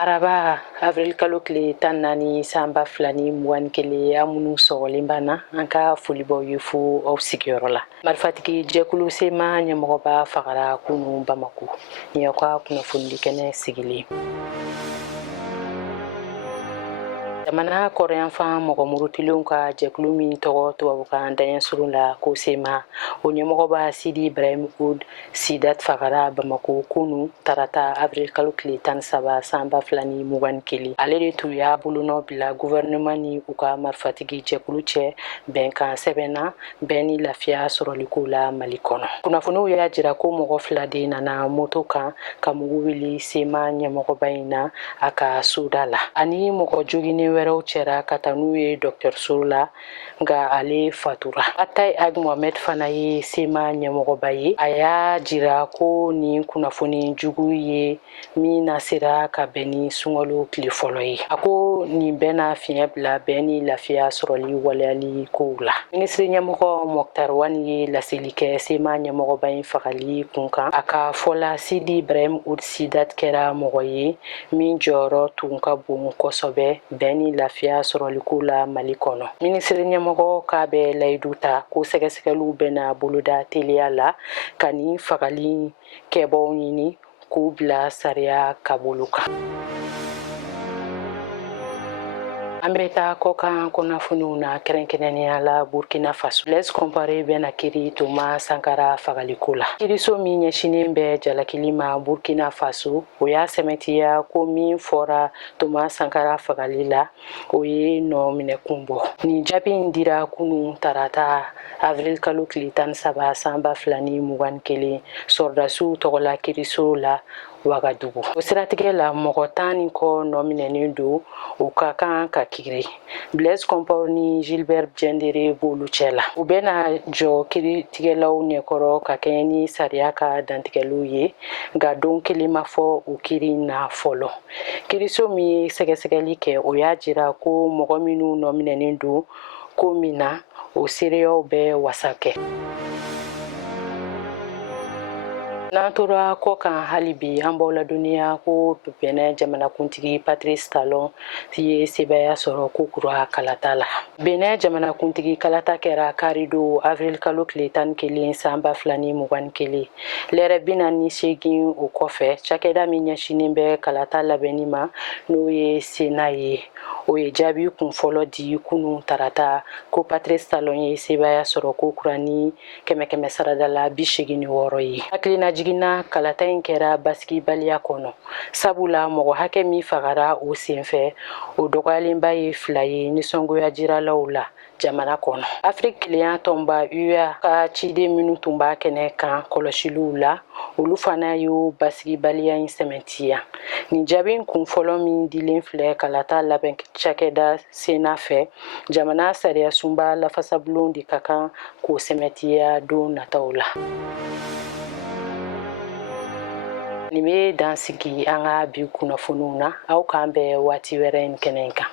Araba avril kalo tile 14 sanba 2021 amunu sɔgɔlen banna an ka folibɔ ye fo aw sigiyɔrɔ la. Marifatigi jɛkulu sema ɲɛmɔgɔba fagara kunu Bamako. Ni y'aw ka kunnafoni kɛnɛ sigilen. Jamana kɔrɔyanfan mɔgɔ murutilenw ka jɛkulu min tɔgɔ tubabukan danyɛnsurun la ko sema o ɲɛmɔgɔba Sidi Ibrahim Ould Sidat fagara Bamako kunu tarata avril kalo tile 13 sanba 2021. Ale de tun y'a bolonɔ bila gouvernement ni u ka marifatigi jɛkulu cɛ bɛnkan sɛbɛnna bɛn ni lafiya sɔrɔliko la Mali kɔnɔ. Kunnafoniw y'a jira ko mɔgɔ 2 de nana moto kan ka mugu wuli sema ɲɛmɔgɔba in na a ka soda la. Ani mɔgɔ joginen wɛrɛw cɛra ka taa n'u ye dɔgɔtɔrɔso la nka ale fatura. Ataye Ag Mohamed fana ye sema ɲɛmɔgɔba ye. A y'a jira ko nin kunnafoni jugu ye min nasera ka bɛn ni sunkalo tile fɔlɔ ye. A ko nin bɛna fiɲɛ bila bɛn ni lafiya sɔrɔli waleyali kow la. Minisiri ɲɛmɔgɔ Moktar Wani ye laseli kɛ sema ɲɛmɔgɔba in fagali kunkan. A ka fɔla Sidi Ibrahim Ould Sidat kɛra mɔgɔ ye min jɔyɔrɔ tun ka bon kosɛbɛ bɛn ni lafiya sɔrɔliko la Mali kɔnɔ. Minisiri ɲɛmɔgɔ k'a bɛ layidu ta ko sɛgɛsɛgɛliw bɛna boloda teliya la ka nin fagali kɛbaaw ɲini k'u bila sariya kabolo kan. An bɛ taa kɔkan kunnafoniw na kɛrɛnkɛrɛnnenya la Burkina Faso. Blaise Compaoré bɛna kiiri Toma Sankara fagaliko la. Kiiriso min ɲɛsinen bɛ jalakili ma Burkina Faso o y'a sɛmɛntiya ko min fɔra Toma Sankara fagali la o ye nɔ minɛkun bɔ. Nin jaabi in dira kunun tarata avril kalo tile 13 sanba 2021 sɔrdasiw tɔgɔla kiiriso la Wagadugu. O siratigɛ la mɔgɔ 10 ni kɔ nɔ minɛnen don o ka kan ka kiiri. Blaise Compaoré ni Gilbert Diendéré b'olu cɛ la. U bɛna jɔ kiiritigɛlaw ɲɛkɔrɔ ka kɛɲɛ ni sariya ka dantigɛliw ye nka don kelen ma fɔ o kiiri na fɔlɔ. Kiiriso min ye sɛgɛsɛgɛli kɛ o y'a jira ko mɔgɔ minnu nɔ minɛnen don ko min na o seereyaw bɛ wasa kɛ. N'an tora kɔ kan hali bi an b'aw ladɔnniya ko Benin jamanakuntigi Patrice Talon ye sebaya sɔrɔ ko kura kalata la. Benin jamanakuntigi kalata kɛra karido avril kalo tile 11 sanba 2021. Lɛrɛ 48 o kɔfɛ cakɛda min ɲɛsinen bɛ kalata labɛnni ma n'o ye Sena ye. O ye jaabi kunfɔlɔ di kunun tarata ko Patrice Talon ye sebaya sɔrɔ ko kura ni 100 saradala 86 ye. Hakilina jiginna kalata in kɛra basigibaliya kɔnɔ. Sabula mɔgɔ hakɛ min fagara o senfɛ o dɔgɔyalenba ye 2 ye nisɔngoya jiralaw la jamana kɔnɔ. Afrique kelenya tɔnba UA ka ciden minnu tun b'a kɛnɛ kan kɔlɔsiliw la olu fana y'o basigibaliya in sɛmɛntiya. Nin jaabi kunfɔlɔ min dilen filɛ kalata labɛn cakɛda Sena fɛ jamana sariya sunba lafasabulon de ka kan k'o sɛmɛntiya don nataw la. Nin bɛ dan sigi an ka bi kunnafoniw na aw k'an bɛn waati wɛrɛ in kɛnɛ kan.